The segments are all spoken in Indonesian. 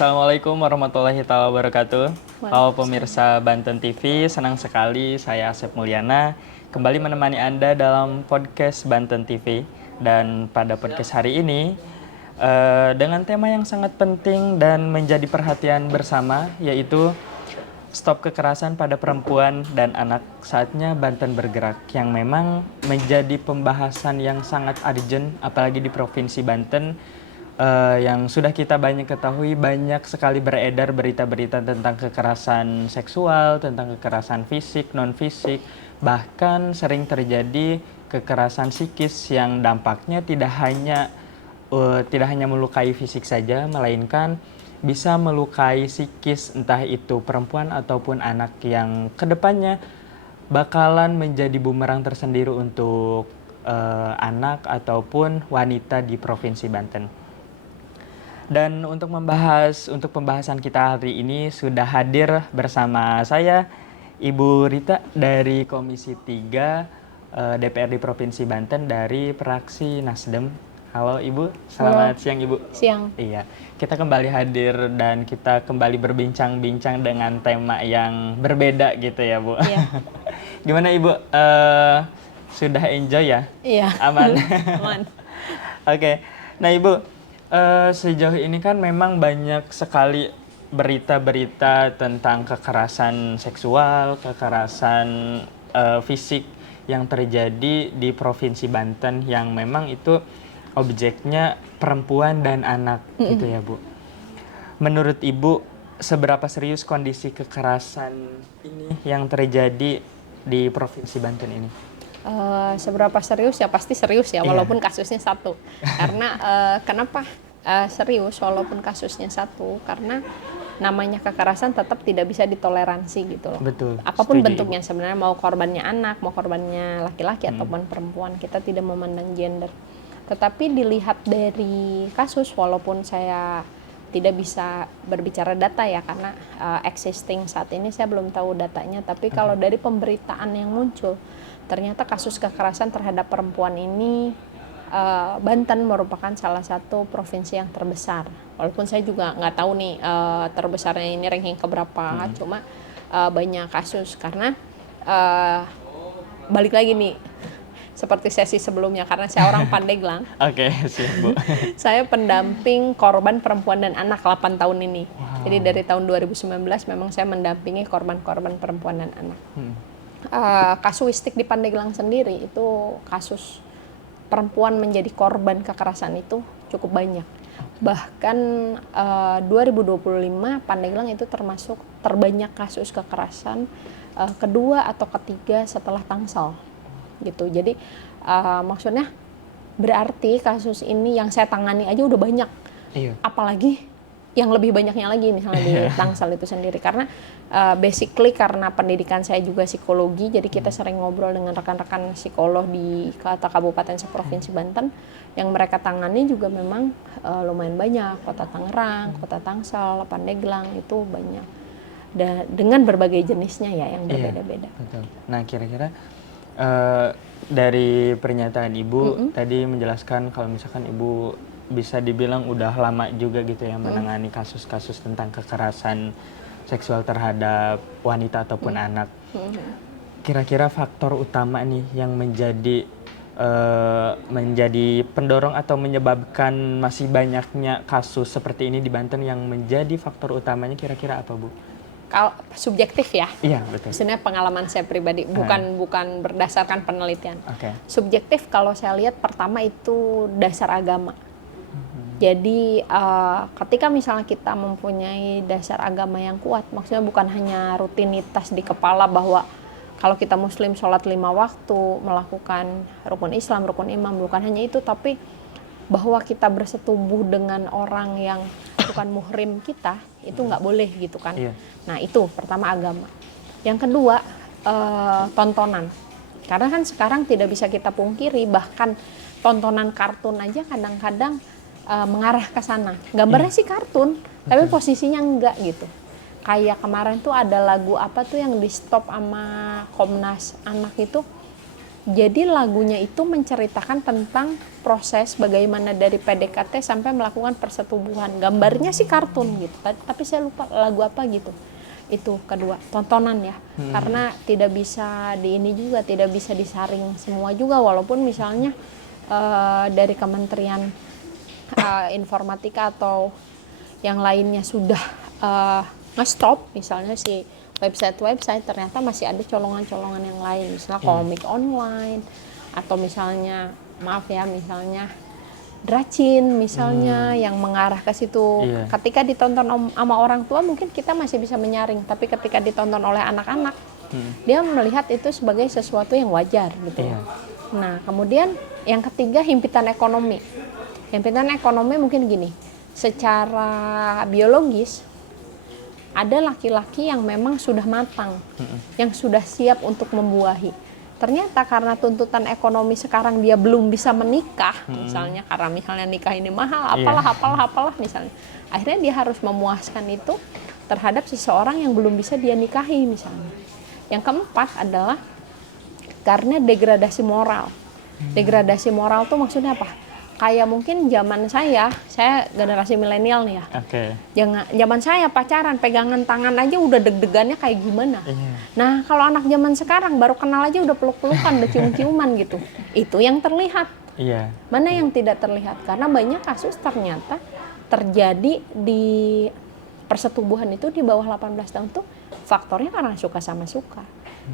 Assalamualaikum warahmatullahi wabarakatuh. Halo pemirsa Banten TV, senang sekali saya Asep Mulyana kembali menemani Anda dalam podcast Banten TV. Dan pada podcast hari ini dengan tema yang sangat penting dan menjadi perhatian bersama, yaitu stop kekerasan pada perempuan dan anak, saatnya Banten bergerak, yang memang menjadi pembahasan yang sangat urgent apalagi di Provinsi Banten. Yang sudah kita banyak ketahui, banyak sekali beredar berita-berita tentang kekerasan seksual, tentang kekerasan fisik, non-fisik, bahkan sering terjadi kekerasan psikis yang dampaknya tidak hanya melukai fisik saja, melainkan bisa melukai psikis, entah itu perempuan ataupun anak, yang kedepannya bakalan menjadi bumerang tersendiri untuk anak ataupun wanita di Provinsi Banten. Dan untuk pembahasan kita hari ini sudah hadir bersama saya Ibu Rita dari Komisi 3 DPRD Provinsi Banten dari fraksi Nasdem. Halo Ibu, selamat siang Ibu. Siang. Iya, kita kembali hadir dan kita kembali berbincang-bincang dengan tema yang berbeda gitu ya Bu. Iya. Gimana Ibu? Sudah enjoy ya? Iya. Aman? Aman. Oke, nah Ibu, sejauh ini kan memang banyak sekali berita-berita tentang kekerasan seksual, kekerasan fisik yang terjadi di Provinsi Banten, yang memang itu objeknya perempuan dan anak gitu ya Bu. Menurut Ibu, seberapa serius kondisi kekerasan ini yang terjadi di Provinsi Banten ini? Seberapa serius ya, pasti serius ya, walaupun kasusnya satu. Karena kenapa serius walaupun kasusnya satu? Karena namanya kekerasan tetap tidak bisa ditoleransi gitu loh. Betul. Apapun Setuju, bentuknya Ibu. sebenarnya, mau korbannya anak, mau korbannya laki-laki ataupun perempuan, kita tidak memandang gender. Tetapi dilihat dari kasus, walaupun saya tidak bisa berbicara data ya, karena existing saat ini saya belum tahu datanya, tapi kalau dari pemberitaan yang muncul, ternyata kasus kekerasan terhadap perempuan ini Banten merupakan salah satu provinsi yang terbesar. Walaupun saya juga nggak tahu nih terbesarnya ini ranking keberapa, cuma banyak kasus. Karena balik lagi nih, seperti sesi sebelumnya, karena saya orang Pandeglang. Oke, siap Bu. Saya pendamping korban perempuan dan anak 8 tahun ini. Jadi dari tahun 2019 memang saya mendampingi korban-korban perempuan dan anak. Kasuistik di Pandeglang sendiri itu kasus perempuan menjadi korban kekerasan itu cukup banyak. Bahkan 2025 Pandeglang itu termasuk terbanyak kasus kekerasan kedua atau ketiga setelah Tangsel gitu. Jadi maksudnya berarti kasus ini yang saya tangani aja udah banyak. Iya. Apalagi yang lebih banyaknya lagi misalnya di Tangsel itu sendiri, karena basically karena pendidikan saya juga psikologi, jadi kita sering ngobrol dengan rekan-rekan psikolog di kota kabupaten seprovinsi Banten yang mereka tangani juga memang lumayan banyak. Kota Tangerang, Kota Tangsel, Pandeglang itu banyak, dengan berbagai jenisnya ya yang berbeda-beda. Betul. Nah kira-kira dari pernyataan Ibu tadi menjelaskan kalau misalkan Ibu bisa dibilang udah lama juga gitu ya menangani kasus-kasus tentang kekerasan seksual terhadap wanita ataupun anak. Kira-kira faktor utama nih yang menjadi pendorong atau menyebabkan masih banyaknya kasus seperti ini di Banten, yang menjadi faktor utamanya kira-kira apa Bu? Kalau subjektif ya, Iya betul. sebenarnya pengalaman saya pribadi, bukan berdasarkan penelitian. Oke. Subjektif kalau saya lihat pertama itu dasar agama. Jadi ketika misalnya kita mempunyai dasar agama yang kuat, maksudnya bukan hanya rutinitas di kepala bahwa kalau kita muslim sholat 5 waktu, melakukan rukun Islam, rukun iman, bukan hanya itu, tapi bahwa kita bersetubuh dengan orang yang bukan muhrim kita, itu nggak boleh gitu kan. Iya. Nah itu pertama agama. Yang kedua tontonan, karena kan sekarang tidak bisa kita pungkiri, bahkan tontonan kartun aja kadang-kadang mengarah ke sana. Gambarnya sih kartun, tapi posisinya enggak gitu. Kayak kemarin tuh ada lagu apa tuh yang di stop sama Komnas Anak itu, Jadi lagunya itu menceritakan tentang proses bagaimana dari PDKT sampai melakukan persetubuhan. Gambarnya sih kartun gitu, tapi saya lupa lagu apa gitu. Itu kedua, tontonan ya. Karena tidak bisa tidak bisa disaring semua juga, walaupun misalnya dari Kementerian Informatika atau yang lainnya sudah nge-stop misalnya si website ternyata masih ada colongan-colongan yang lain, misalnya komik online atau misalnya misalnya Dracin misalnya yang mengarah ke situ. Ketika ditonton sama orang tua mungkin kita masih bisa menyaring, tapi ketika ditonton oleh anak-anak dia melihat itu sebagai sesuatu yang wajar gitu. Nah, kemudian yang ketiga, himpitan ekonomi. Himpitan ekonomi mungkin gini, secara biologis ada laki-laki yang memang sudah matang, yang sudah siap untuk membuahi. Ternyata karena tuntutan ekonomi sekarang dia belum bisa menikah, misalnya karena misalnya nikah ini mahal, apalah misalnya. Akhirnya dia harus memuaskan itu terhadap seseorang yang belum bisa dia nikahi misalnya. Yang keempat adalah karena degradasi moral. Degradasi moral tuh maksudnya apa? Kayak mungkin zaman saya generasi milenial nih ya. Zaman saya pacaran, pegangan tangan aja udah deg-degannya kayak gimana. Nah, kalau anak zaman sekarang baru kenal aja udah peluk-pelukan, udah cium-ciuman gitu. Itu yang terlihat. Mana yang tidak terlihat? Karena banyak kasus ternyata terjadi di persetubuhan itu di bawah 18 tahun tuh faktornya karena suka sama suka.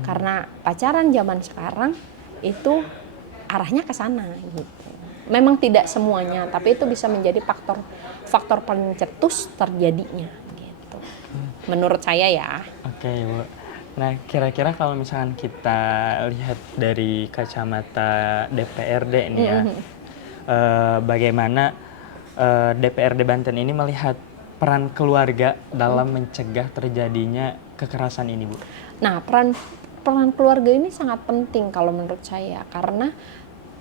Karena pacaran zaman sekarang itu arahnya ke sana gitu. Memang tidak semuanya, tapi itu bisa menjadi faktor pencetus terjadinya gitu. Menurut saya ya. Oke, Bu. Nah, kira-kira kalau misalkan kita lihat dari kacamata DPRD nih ya, bagaimana DPRD Banten ini melihat peran keluarga dalam mencegah terjadinya kekerasan ini, Bu? Nah, peran keluarga ini sangat penting kalau menurut saya, karena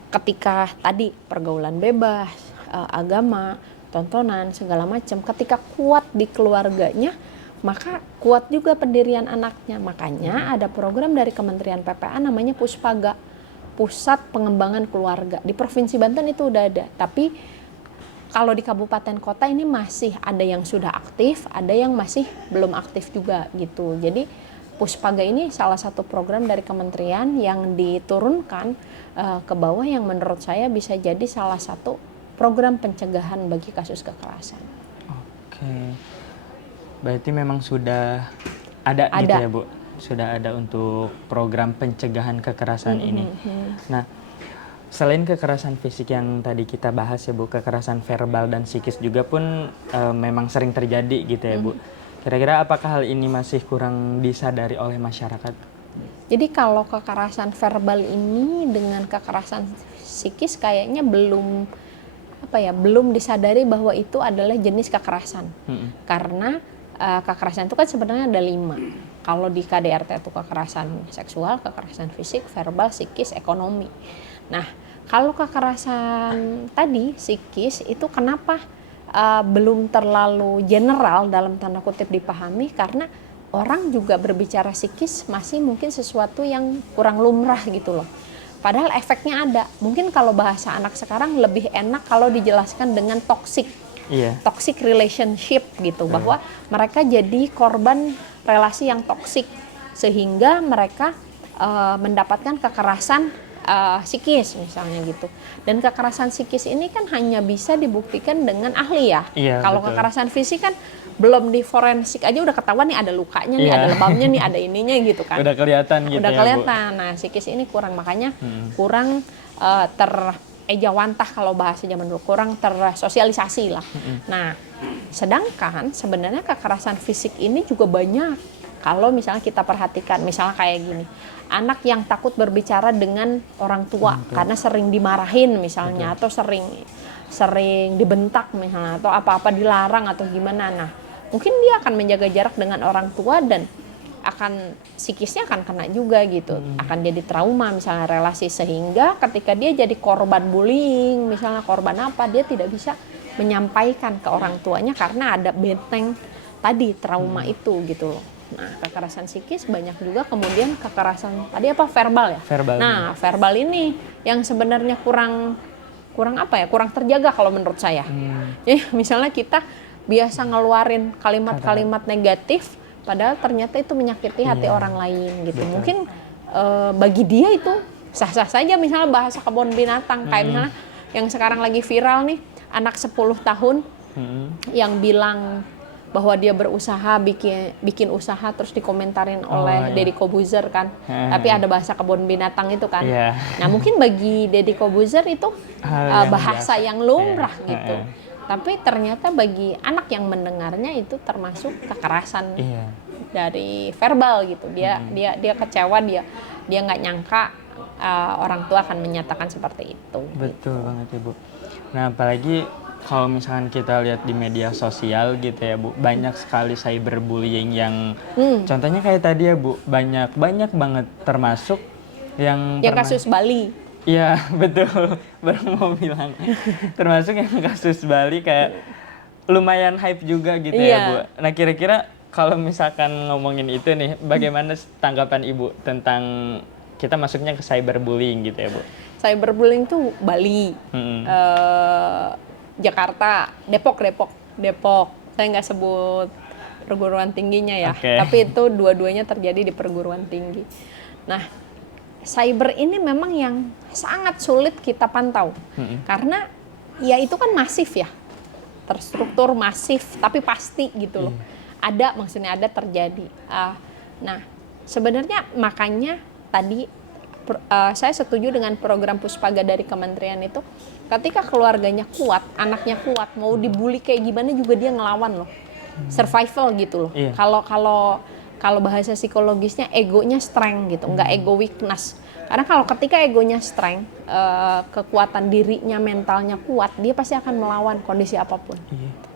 ketika tadi pergaulan bebas, agama, tontonan, segala macam, ketika kuat di keluarganya, maka kuat juga pendirian anaknya. Makanya ada program dari Kementerian PPA namanya Puspaga, Pusat Pengembangan Keluarga. Di Provinsi Banten itu udah ada, tapi kalau di kabupaten kota ini masih ada yang sudah aktif, ada yang masih belum aktif juga gitu. Jadi Puspaga ini salah satu program dari kementerian yang diturunkan ke bawah, yang menurut saya bisa jadi salah satu program pencegahan bagi kasus kekerasan. Oke, berarti memang sudah ada. Gitu ya, Bu? Sudah ada untuk program pencegahan kekerasan ini. Nah, selain kekerasan fisik yang tadi kita bahas ya, Bu, kekerasan verbal dan psikis juga pun memang sering terjadi gitu ya, Bu. Kira-kira apakah hal ini masih kurang disadari oleh masyarakat? Jadi kalau kekerasan verbal ini dengan kekerasan psikis kayaknya belum disadari bahwa itu adalah jenis kekerasan. Karena kekerasan itu kan sebenarnya ada 5. Kalau di KDRT itu kekerasan seksual, kekerasan fisik, verbal, psikis, ekonomi. Nah, kalau kekerasan tadi psikis itu kenapa belum terlalu general dalam tanda kutip dipahami, karena orang juga berbicara psikis masih mungkin sesuatu yang kurang lumrah gitu loh. Padahal efeknya ada. Mungkin kalau bahasa anak sekarang lebih enak kalau dijelaskan dengan toxic relationship gitu, bahwa mereka jadi korban relasi yang toksik sehingga mereka mendapatkan kekerasan psikis misalnya gitu. Dan kekerasan psikis ini kan hanya bisa dibuktikan dengan ahli ya. Kalau kekerasan fisik kan belum di forensik aja udah ketahuan nih ada lukanya nih, ada lebamnya nih, ada ininya gitu kan. Udah kelihatan gitu. Udah kelihatan. Nah, psikis ini kurang, makanya kurang terejawantah kalau bahasa zaman dulu, kurang tersosialisasi lah. Nah, sedangkan sebenarnya kekerasan fisik ini juga banyak. Kalau misalnya kita perhatikan, misalnya kayak gini, anak yang takut berbicara dengan orang tua karena sering dimarahin misalnya, atau sering dibentak misalnya, atau apa-apa dilarang atau gimana. Nah, mungkin dia akan menjaga jarak dengan orang tua dan psikisnya akan kena juga gitu, akan jadi trauma misalnya relasi, sehingga ketika dia jadi korban bullying misalnya, korban apa, dia tidak bisa menyampaikan ke orang tuanya karena ada benteng tadi trauma itu gitu loh. Nah, kekerasan psikis banyak juga, kemudian kekerasan tadi apa verbal ya. Verbal. Nah, verbal ini yang sebenarnya kurang apa ya? Kurang terjaga kalau menurut saya. Jadi misalnya kita biasa ngeluarin kalimat-kalimat negatif, padahal ternyata itu menyakiti hati orang lain gitu. Betul. Mungkin bagi dia itu sah-sah saja, misalnya bahasa kebun binatang kayak misalnya yang sekarang lagi viral nih, anak 10 tahun yang bilang bahwa dia berusaha bikin usaha terus dikomentarin oleh Deddy Corbuzier kan. Tapi ada bahasa kebun binatang itu kan. Nah, mungkin bagi Deddy Corbuzier itu bahasa yang lumrah gitu. Tapi ternyata bagi anak yang mendengarnya itu termasuk kekerasan dari verbal gitu. Dia kecewa, dia nggak nyangka orang tua akan menyatakan seperti itu. Betul banget ya, Bu. Nah, apalagi kalau misalkan kita lihat di media sosial gitu ya, Bu, banyak sekali cyberbullying yang contohnya kayak tadi ya, Bu, banyak banget, termasuk yang kasus Bali. Iya, betul. Baru mau bilang. Termasuk yang kasus Bali kayak lumayan hype juga gitu ya, Bu. Nah, kira-kira kalau misalkan ngomongin itu nih, bagaimana tanggapan Ibu tentang kita masuknya ke cyberbullying gitu ya, Bu? Cyberbullying tuh Bali, Jakarta, Depok. Saya nggak sebut perguruan tingginya ya, tapi itu dua-duanya terjadi di perguruan tinggi. Nah, cyber ini memang yang sangat sulit kita pantau, karena ya itu kan masif ya, terstruktur masif, tapi pasti gitu loh. Maksudnya ada terjadi. Nah, sebenarnya makanya tadi saya setuju dengan program Puspaga dari kementerian itu. Ketika keluarganya kuat, anaknya kuat, mau dibully kayak gimana juga dia ngelawan loh. Survival gitu loh. Kalau bahasa psikologisnya egonya strength gitu, nggak ego weakness. Karena kalau ketika egonya strength, kekuatan dirinya, mentalnya kuat, dia pasti akan melawan kondisi apapun.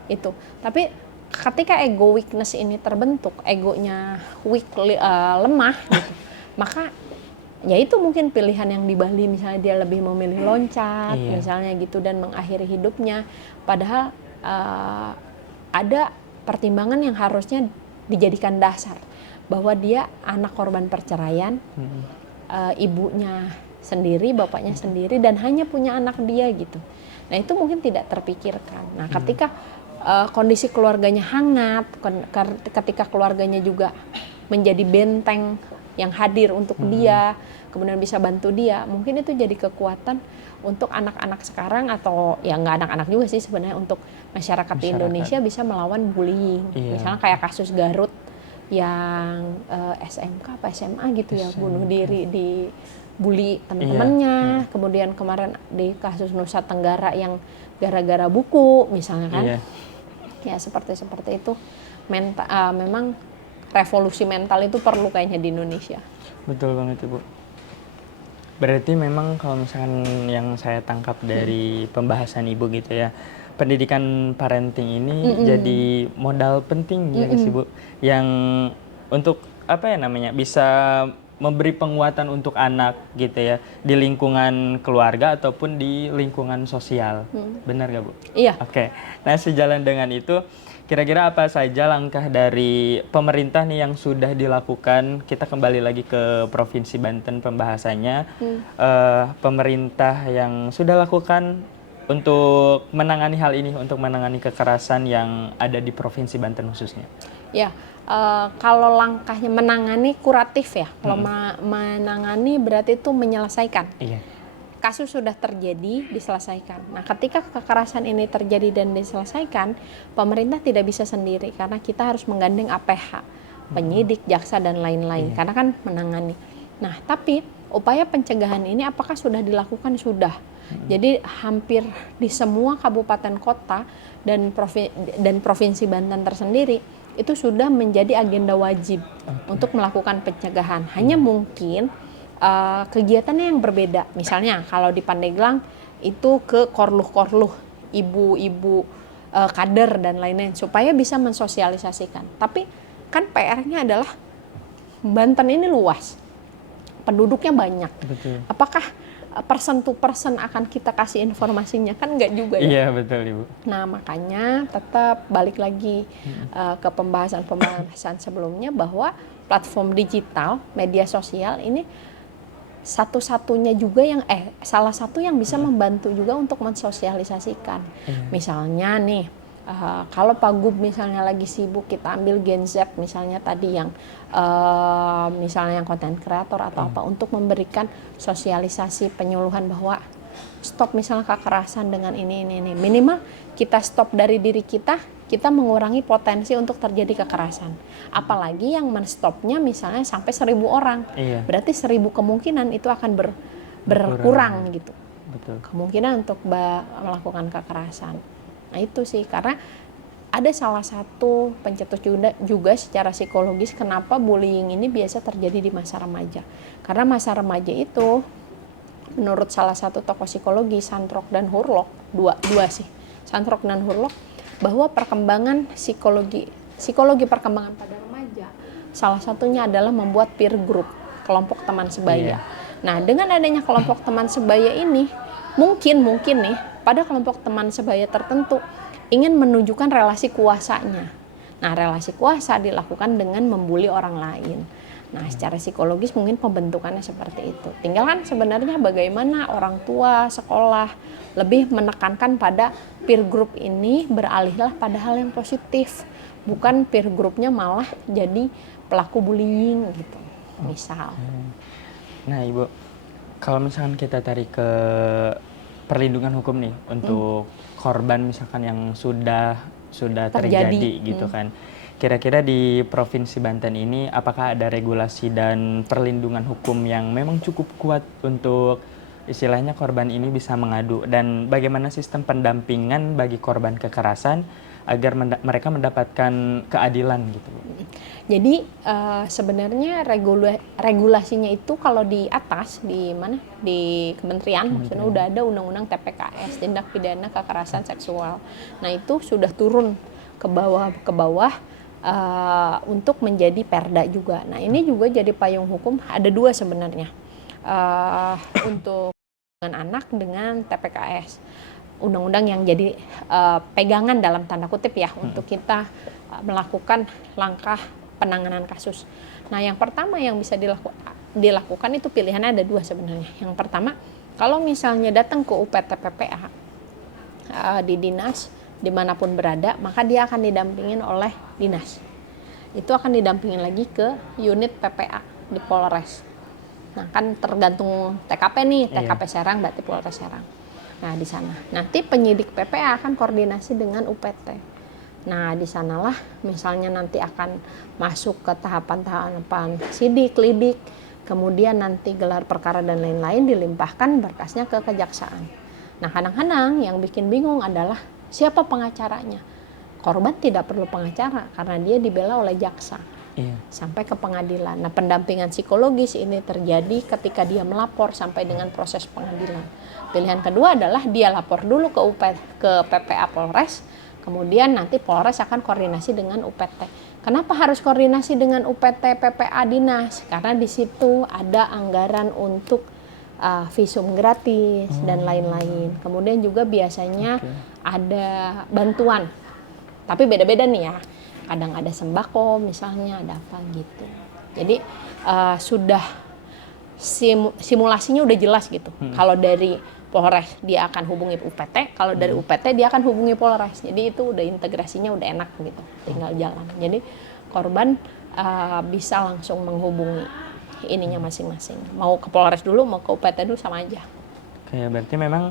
Itu. Tapi ketika ego weakness ini terbentuk, egonya lemah gitu, maka ya itu mungkin pilihan yang di Bali, misalnya dia lebih memilih loncat misalnya gitu dan mengakhiri hidupnya, padahal ada pertimbangan yang harusnya dijadikan dasar bahwa dia anak korban perceraian, ibunya sendiri, bapaknya sendiri, dan hanya punya anak dia gitu. Nah, itu mungkin tidak terpikirkan. Nah, ketika kondisi keluarganya hangat, ketika keluarganya juga menjadi benteng yang hadir untuk dia, kemudian bisa bantu dia, mungkin itu jadi kekuatan untuk anak-anak sekarang, atau ya nggak anak-anak juga sih sebenarnya, untuk masyarakat di Indonesia bisa melawan bullying. Misalnya kayak kasus Garut yang SMK apa SMA gitu ya, bunuh diri di bully teman-temannya. Kemudian kemarin di kasus Nusa Tenggara yang gara-gara buku misalnya kan. Ya seperti itu. Memang revolusi mental itu perlu kayaknya di Indonesia. Betul banget Ibu. Berarti memang kalau misalkan yang saya tangkap dari pembahasan Ibu gitu ya, pendidikan parenting ini jadi modal penting ya sih Bu, yang untuk apa ya namanya, bisa memberi penguatan untuk anak gitu ya, di lingkungan keluarga ataupun di lingkungan sosial. Benar gak Bu? Iya. Oke. Nah, sejalan dengan itu, kira-kira apa saja langkah dari pemerintah nih yang sudah dilakukan? Kita kembali lagi ke Provinsi Banten pembahasannya. Pemerintah yang sudah lakukan untuk menangani hal ini, untuk menangani kekerasan yang ada di Provinsi Banten khususnya. Ya, kalau langkahnya menangani kuratif ya. Kalau menangani berarti itu menyelesaikan. Iya. Kasus sudah terjadi, diselesaikan. Nah, ketika kekerasan ini terjadi dan diselesaikan, pemerintah tidak bisa sendiri karena kita harus menggandeng APH, penyidik, jaksa, dan lain-lain. Karena kan menangani. Nah, tapi upaya pencegahan ini apakah sudah dilakukan? Sudah. Jadi hampir di semua kabupaten kota dan provinsi Banten tersendiri itu sudah menjadi agenda wajib untuk melakukan pencegahan. Hanya mungkin kegiatannya yang berbeda. Misalnya kalau di Pandeglang itu ke korluh-korluh, ibu-ibu kader dan lain-lain, supaya bisa mensosialisasikan. Tapi kan PR-nya adalah Banten ini luas, penduduknya banyak. Betul. Apakah person to person akan kita kasih informasinya, kan nggak juga ya. Iya betul Ibu. Nah makanya tetap balik lagi ke pembahasan sebelumnya, bahwa platform digital, media sosial ini satu-satunya juga yang salah satu yang bisa membantu juga untuk mensosialisasikan. Misalnya nih, kalau Pak Gub misalnya lagi sibuk, kita ambil Gen Z misalnya tadi yang misalnya yang konten kreator atau apa, untuk memberikan sosialisasi penyuluhan bahwa stop misalnya kekerasan dengan ini. Minimal kita stop dari diri kita mengurangi potensi untuk terjadi kekerasan. Apalagi yang menstopnya misalnya sampai 1.000 orang. Berarti 1.000 kemungkinan itu akan berkurang gitu. Betul. Kemungkinan untuk melakukan kekerasan. Nah itu sih, karena ada salah satu pencetus juga secara psikologis kenapa bullying ini biasa terjadi di masa remaja. Karena masa remaja itu, menurut salah satu tokoh psikologi, Santrok dan Hurlock, dua sih, Santrok dan Hurlock, bahwa perkembangan psikologi perkembangan pada remaja salah satunya adalah membuat peer group, kelompok teman sebaya. Nah dengan adanya kelompok teman sebaya ini, mungkin nih pada kelompok teman sebaya tertentu ingin menunjukkan relasi kuasanya. Nah relasi kuasa dilakukan dengan membuli orang lain. Nah secara psikologis mungkin pembentukannya seperti itu. Tinggal kan sebenarnya bagaimana orang tua, sekolah lebih menekankan pada peer group ini beralihlah pada hal yang positif. Bukan peer groupnya malah jadi pelaku bullying gitu, misal. Nah Ibu, kalau misalkan kita tarik ke perlindungan hukum nih untuk korban misalkan yang sudah terjadi gitu kan. Kira-kira di Provinsi Banten ini apakah ada regulasi dan perlindungan hukum yang memang cukup kuat untuk istilahnya korban ini bisa mengadu, dan bagaimana sistem pendampingan bagi korban kekerasan agar mereka mendapatkan keadilan gitu? Jadi sebenarnya regulasinya itu kalau di atas, di mana, di kementerian, maksudnya udah ada undang-undang TPKS, tindak pidana kekerasan seksual. Nah itu sudah turun ke bawah untuk menjadi perda juga. Nah ini juga jadi payung hukum, ada dua sebenarnya, untuk dengan anak dengan TPKS, undang-undang yang jadi pegangan dalam tanda kutip ya untuk kita melakukan langkah penanganan kasus. Nah yang pertama yang bisa dilakukan itu pilihannya ada dua sebenarnya. Yang pertama, kalau misalnya datang ke UPT PPA di dinas dimanapun berada, maka dia akan didampingin oleh dinas. Itu akan didampingin lagi ke unit PPA di Polres. Nah kan tergantung TKP nih, TKP Serang berarti Polres Serang. Nah di sana nanti penyidik PPA akan koordinasi dengan UPT. Nah di sanalah misalnya nanti akan masuk ke tahapan sidik, lidik, kemudian nanti gelar perkara dan lain-lain, dilimpahkan berkasnya ke kejaksaan. Nah kadang-kadang yang bikin bingung adalah siapa pengacaranya. Korban tidak perlu pengacara karena dia dibela oleh jaksa sampai ke pengadilan. Nah pendampingan psikologis ini terjadi ketika dia melapor sampai dengan proses pengadilan. Pilihan kedua adalah dia lapor dulu ke PPA Polres, kemudian nanti Polres akan koordinasi dengan UPT. Kenapa harus koordinasi dengan UPT PPA dinas? Karena di situ ada anggaran untuk visum gratis dan lain-lain. Kemudian juga biasanya ada bantuan, tapi beda-beda nih ya. Kadang ada sembako misalnya, ada apa gitu. Jadi sudah simulasinya udah jelas gitu. Kalau dari Polres dia akan hubungi UPT, kalau dari UPT dia akan hubungi Polres. Jadi itu udah integrasinya udah enak gitu, tinggal jalan. Jadi korban bisa langsung menghubungi ininya masing-masing. Mau ke Polres dulu, mau ke UPT dulu sama aja. Oke, berarti memang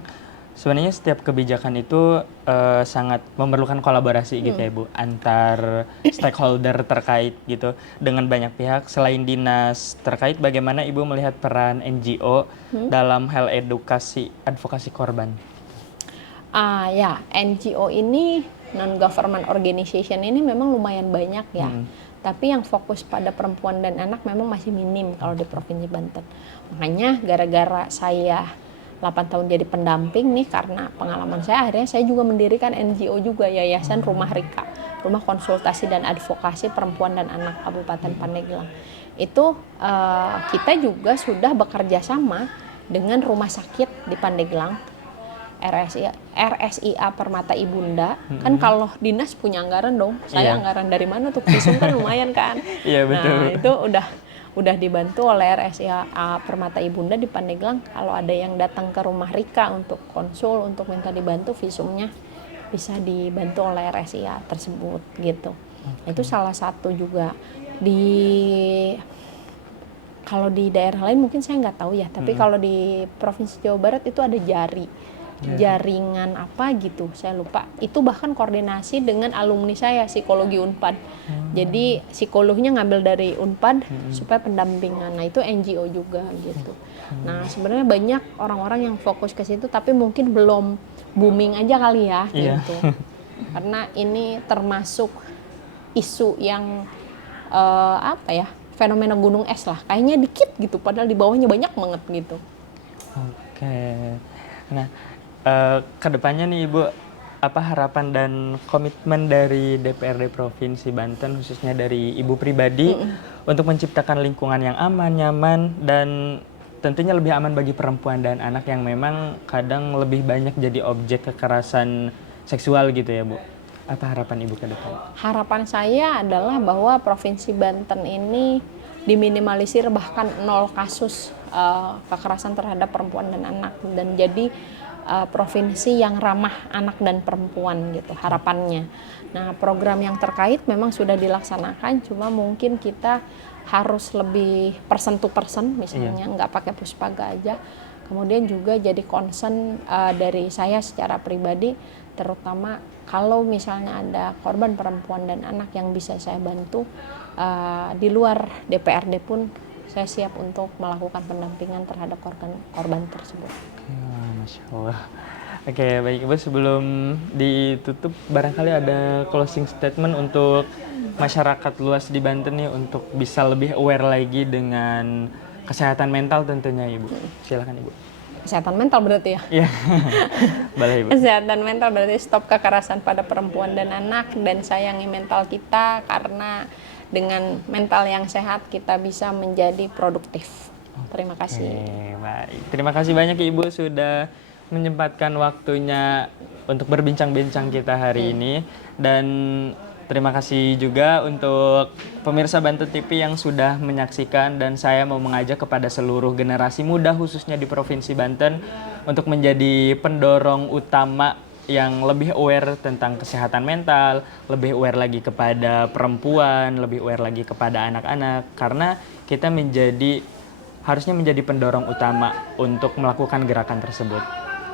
sebenarnya setiap kebijakan itu sangat memerlukan kolaborasi gitu ya Bu, antar stakeholder terkait gitu dengan banyak pihak selain dinas terkait. Bagaimana Ibu melihat peran NGO dalam hal advokasi korban? Ya, NGO ini, non-government organization ini memang lumayan banyak ya. Tapi yang fokus pada perempuan dan anak memang masih minim kalau di Provinsi Banten. Makanya gara-gara saya 8 tahun jadi pendamping nih, karena pengalaman saya akhirnya saya juga mendirikan NGO juga, Yayasan Rumah Rika, Rumah Konsultasi dan Advokasi Perempuan dan Anak Kabupaten Pandeglang. Itu kita juga sudah bekerja sama dengan rumah sakit di Pandeglang, RSIA Permata Ibunda. Kan kalau dinas punya anggaran dong, saya anggaran dari mana untuk visum kan lumayan kan. Iya, betul. Nah itu udah dibantu oleh RSIA Permata Ibunda di Pandeglang. Kalau ada yang datang ke rumah Rika untuk konsul, untuk minta dibantu visumnya, bisa dibantu oleh RSIA tersebut gitu. Nah, itu salah satu juga. Kalau di daerah lain mungkin saya nggak tahu ya, tapi kalau di Provinsi Jawa Barat itu ada jaringan apa gitu, saya lupa. Itu bahkan koordinasi dengan alumni saya psikologi Unpad. Jadi psikolognya ngambil dari Unpad supaya pendampingan. Nah itu NGO juga gitu. Nah sebenarnya banyak orang-orang yang fokus ke situ, tapi mungkin belum booming aja kali ya gitu. Karena ini termasuk isu yang fenomena gunung es lah, kayaknya dikit gitu, padahal di bawahnya banyak banget gitu. Oke, nah kedepannya nih Ibu, apa harapan dan komitmen dari DPRD Provinsi Banten, khususnya dari Ibu pribadi, untuk menciptakan lingkungan yang aman, nyaman, dan tentunya lebih aman bagi perempuan dan anak yang memang kadang lebih banyak jadi objek kekerasan seksual gitu ya Bu? Apa harapan Ibu ke depan? Harapan saya adalah bahwa Provinsi Banten ini diminimalisir bahkan 0 kasus kekerasan terhadap perempuan dan anak, dan jadi provinsi yang ramah anak dan perempuan gitu harapannya. Nah program yang terkait memang sudah dilaksanakan, cuma mungkin kita harus lebih person to person, misalnya nggak pakai puspaga aja. Kemudian juga jadi concern dari saya secara pribadi, terutama kalau misalnya ada korban perempuan dan anak yang bisa saya bantu, di luar DPRD pun saya siap untuk melakukan pendampingan terhadap korban tersebut. Masya Allah. Oke, baik Ibu, sebelum ditutup barangkali ada closing statement untuk masyarakat luas di Banten nih untuk bisa lebih aware lagi dengan kesehatan mental tentunya Ibu. Silakan Ibu. Kesehatan mental berarti ya? Iya. Boleh Ibu. Kesehatan mental berarti stop kekerasan pada perempuan dan anak, dan sayangi mental kita, karena dengan mental yang sehat kita bisa menjadi produktif. Terima kasih. Baik. Terima kasih banyak Ibu sudah menyempatkan waktunya untuk berbincang-bincang kita hari ini, dan terima kasih juga untuk pemirsa Banten TV yang sudah menyaksikan, dan saya mau mengajak kepada seluruh generasi muda khususnya di Provinsi Banten untuk menjadi pendorong utama yang lebih aware tentang kesehatan mental, lebih aware lagi kepada perempuan, lebih aware lagi kepada anak-anak, karena kita harusnya menjadi pendorong utama untuk melakukan gerakan tersebut.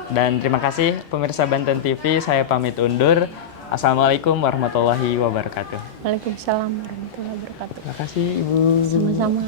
Dan terima kasih pemirsa Banten TV, saya pamit undur. Assalamualaikum warahmatullahi wabarakatuh. Waalaikumsalam warahmatullahi wabarakatuh. Terima kasih Ibu. Sama-sama.